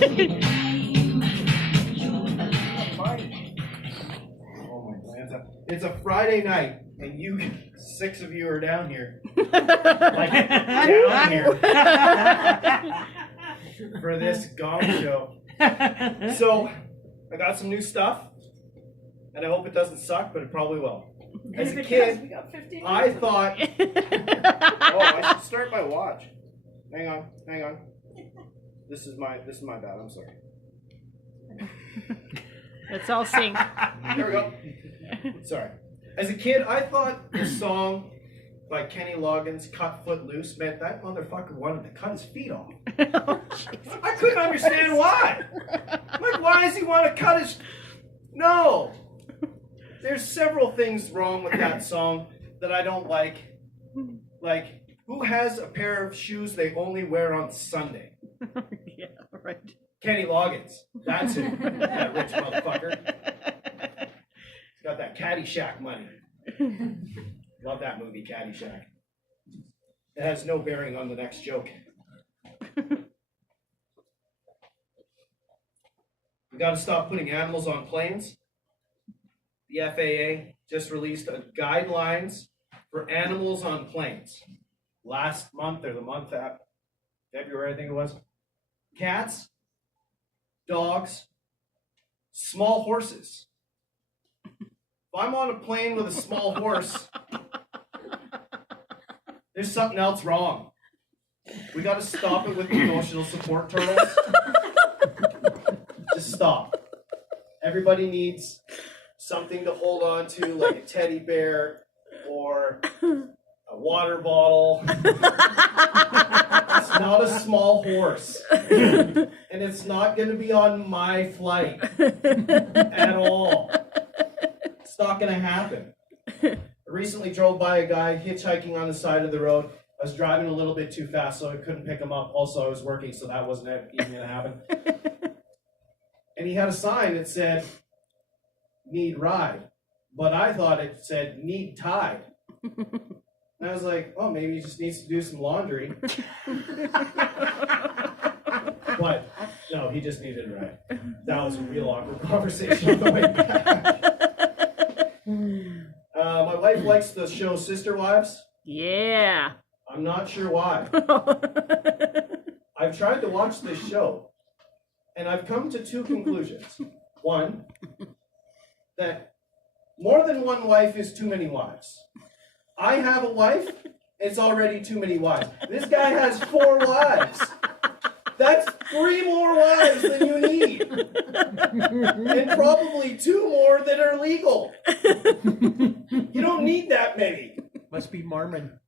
Oh my God. It's a Friday night, and you 6 of you are down here. Like, down here. For this gong show. So, I got some new stuff, and I hope it doesn't suck, but it probably will. As a kid, I thought, oh, I should start my watch. Hang on. This is my bad, I'm sorry. Let's all sing. There we go. Sorry. As a kid, I thought the song by Kenny Loggins, Cut Foot Loose, meant that motherfucker wanted to cut his feet off. Oh, I couldn't understand why. Like, why does he want to cut his... No. There's several things wrong with that song that I don't like. Like, who has a pair of shoes they only wear on Sunday? Yeah, right. Kenny Loggins. That's it. That rich motherfucker. He's got that Caddyshack money. Love that movie, Caddyshack. It has no bearing on the next joke. We got to stop putting animals on planes. The FAA just released guidelines for animals on planes. Last month, or the month after, February, I think it was. Cats, dogs, small horses. If I'm on a plane with a small horse, there's something else wrong. We got to stop it with the emotional support turtles. Just stop. Everybody needs something to hold on to, like a teddy bear or a water bottle. It's not a small horse. And it's not going to be on my flight at all. It's not going to happen. I recently drove by a guy hitchhiking on the side of the road. I was driving a little bit too fast, so I couldn't pick him up. Also, I was working, so that wasn't even going to happen. And he had a sign that said, "Need ride." But I thought it said, "Need tide." And I was like, oh, maybe he just needs to do some laundry. But no, he just needed a ride. That was a real awkward conversation on the way back. My wife likes the show Sister Wives. Yeah. I'm not sure why. I've tried to watch this show, and I've come to 2 conclusions. One, that more than one wife is too many wives. I have a wife, it's already too many wives. This guy has 4 wives. That's 3 more wives than you need. And probably 2 more that are legal. You don't need that many. Must be Mormon.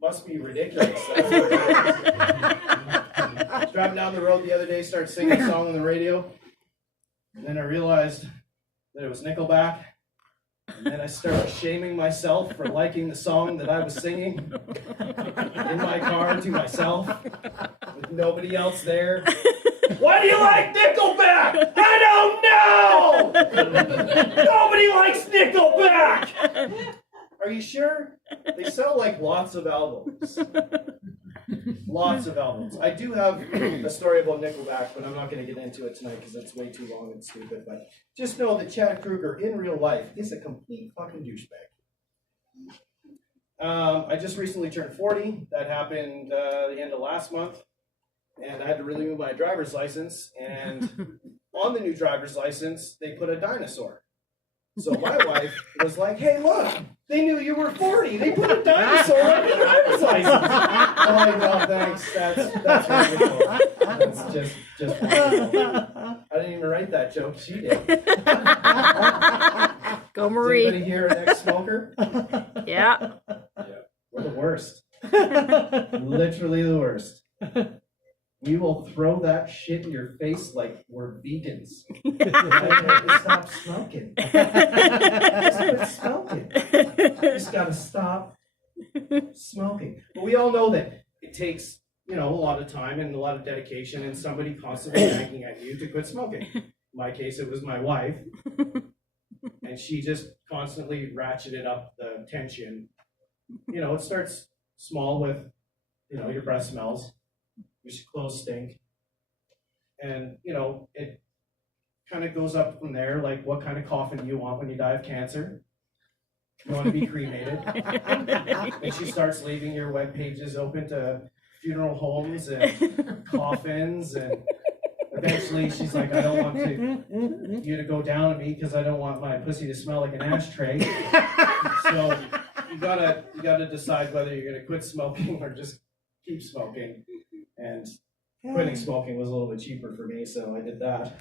Must be ridiculous. That's what it is. Driving down the road the other day, started singing a song on the radio. And then I realized that it was Nickelback. And then I started shaming myself for liking the song that I was singing in my car to myself with nobody else there. Why do you like Nickelback? I don't know! Nobody likes Nickelback! Are you sure? They sell like lots of albums. Lots of albums. I do have a story about Nickelback, but I'm not going to get into it tonight because it's way too long and stupid. But just know that Chad Kruger in real life is a complete fucking douchebag. I just recently turned 40. That happened the end of last month. And I had to renew my driver's license. And on the new driver's license, they put a dinosaur. So my wife was like, "Hey, look, they knew you were 40. They put a dinosaur on your driver's license." I'm like, "Well, thanks. That's wonderful. That's just wonderful." I didn't even write that joke. She did. Go, Marie. Is anybody here an ex-smoker? Yeah. We're the worst. Literally the worst. We will throw that shit in your face like we're vegans. Stop smoking. Just quit smoking. Just gotta stop smoking. But we all know that it takes, a lot of time and a lot of dedication and somebody constantly nagging at you to quit smoking. In my case, it was my wife. And she just constantly ratcheted up the tension. It starts small with, your breath smells. Your clothes stink. And, you know, it kind of goes up from there, like what kind of coffin do you want when you die of cancer? You want to be cremated. And she starts leaving your web pages open to funeral homes and coffins, and eventually she's like, I don't want you to go down to me because I don't want my pussy to smell like an ashtray. So you gotta decide whether you're gonna quit smoking or just keep smoking. And quitting smoking was a little bit cheaper for me, so I did that.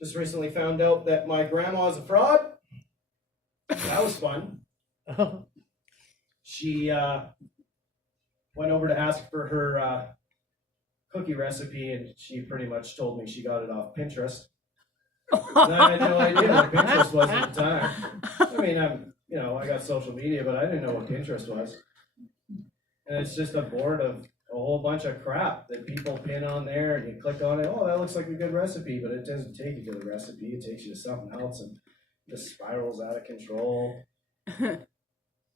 Just recently found out that my grandma's a fraud. That was fun. She went over to ask for her cookie recipe, and she pretty much told me she got it off Pinterest. And I had no idea what Pinterest was at the time. I mean, I got social media, but I didn't know what Pinterest was. And it's just a board of a whole bunch of crap that people pin on there, and you click on it. Oh, that looks like a good recipe, but it doesn't take you to the recipe. It takes you to something else, and just spirals out of control.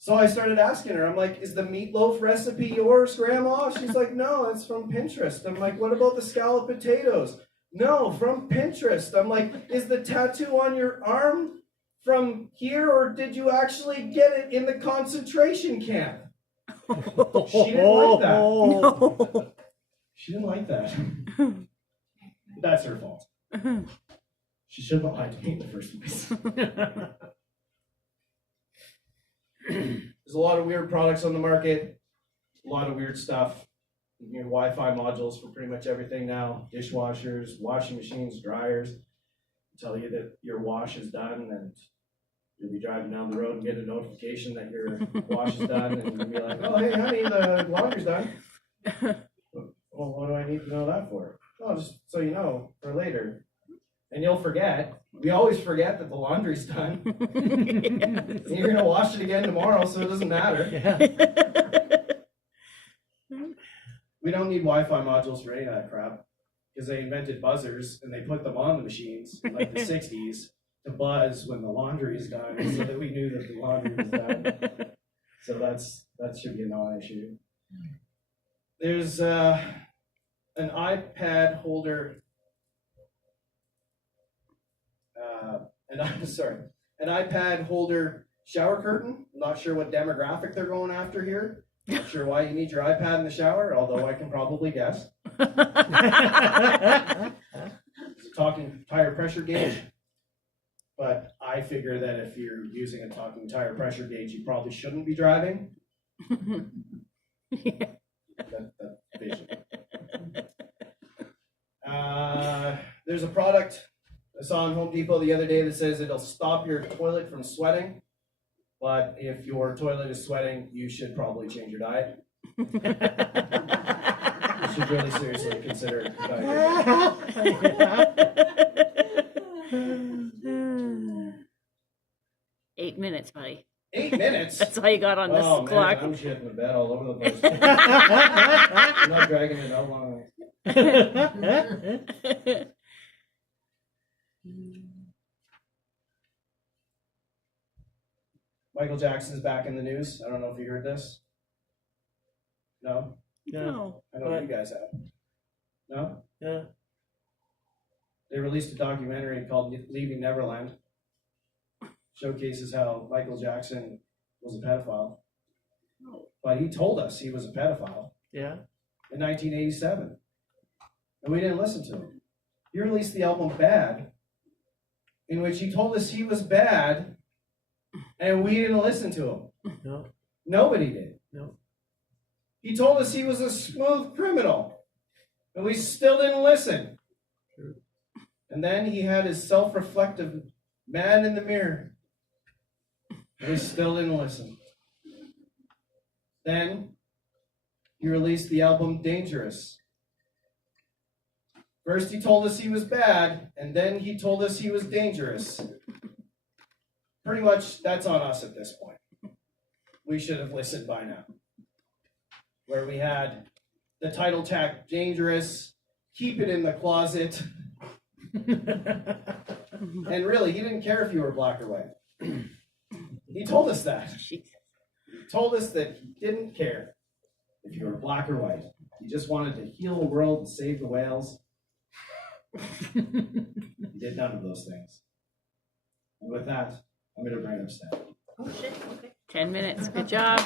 So I started asking her, I'm like, is the meatloaf recipe yours, Grandma? She's like, no, it's from Pinterest. I'm like, what about the scalloped potatoes? No, from Pinterest. I'm like, is the tattoo on your arm from here, or did you actually get it in the concentration camp? She didn't like that. No. She didn't like that. That's her fault. She shouldn't have lied to me in the first place. There's a lot of weird products on the market, a lot of weird stuff. You know, Wi-Fi modules for pretty much everything now. Dishwashers, washing machines, dryers. Tell you that your wash is done, and you'll be driving down the road and get a notification that your wash is done, and you'll be like, oh, hey, honey, the laundry's done. Well, what do I need to know that for? Oh, just so you know, for later. And you'll forget. We always forget that the laundry's done. And you're going to wash it again tomorrow, so it doesn't matter. We don't need Wi-Fi modules for any of that crap, because they invented buzzers, and they put them on the machines in like the 60s to buzz when the laundry is done, so that we knew that the laundry was done. So that should be a non-issue. There's an iPad holder. An iPad holder shower curtain. I'm not sure what demographic they're going after here. Not sure why you need your iPad in the shower, although I can probably guess. It's a talking tire pressure gauge. But I figure that if you're using a talking tire pressure gauge, you probably shouldn't be driving. That vision. There's a product I saw on Home Depot the other day that says it'll stop your toilet from sweating. But if your toilet is sweating, you should probably change your diet. You should really seriously consider diet. 8 minutes, buddy. 8 minutes? That's all you got on this Oh, clock. man, I'm shitting the bed all over the place. I'm not dragging it out long. Michael Jackson's back in the news. I don't know if you heard this. No? No. I know you guys have. No? Yeah. They released a documentary called Leaving Neverland. Showcases how Michael Jackson was a pedophile. But he told us he was a pedophile. Yeah. In 1987. And we didn't listen to him. He released the album Bad, in which he told us he was bad, and we didn't listen to him. No. Nobody did. No. He told us he was a smooth criminal, and we still didn't listen. True. And then he had his self-reflective man in the mirror, and we still didn't listen. Then he released the album Dangerous. First he told us he was bad, and then he told us he was dangerous. Pretty much that's on us at this point. We should have listened by now. Where we had the title track Dangerous, Keep It in the Closet. And really, he didn't care if you were black or white. He told us that. He told us that he didn't care if you were black or white. He just wanted to heal the world and save the whales. He did none of those things. And with that, I'm going to bring up Stan. Oh, shit, okay. 10 minutes. Good job.